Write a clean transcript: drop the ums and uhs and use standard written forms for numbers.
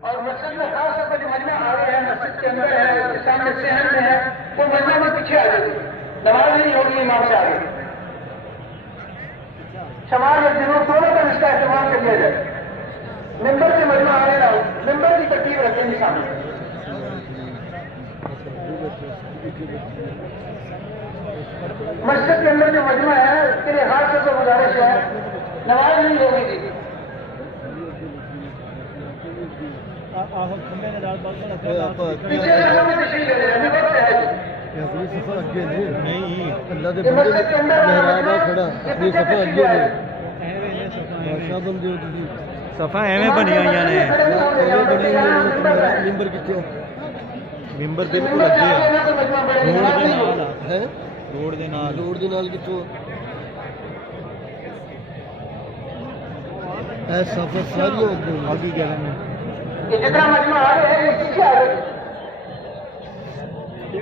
और मस्जिद में खास तौर पर जो मजमा आ रहे हैं, मस्जिद के अंदर है, उसके सामने सहन में है, वो मजमा में पीछे आ जाएगी, नमाज नहीं होगी इमाम से आगे। शमाल और जुनूब दोनों का इसका इस्तेमाल कर लिया जाए। मिंबर से मजमा आने ना, मिंबर की तरतीब रखेंगे सामने। मस्जिद के अंदर जो मजमा है उसके लिए खास तौर पर गुजारिश है, नमाज नहीं होगी जी। पीछे तशरीह ले रहे हैं, मिंबर से है जी। अपनी सफर अगे नहीं अल्लाह के मस्जिद के अंदर मेहराबा खड़ा अपनी सफर अगे है। भाषा बंदे हो तुसी सफा एवें बनी हुई ने मिंबर किथे मिंबर बिल्कुल अगे है है रोड दे नाल किथों सफर सारी आगे कह रहे हैं जितना मजमा आ रहा है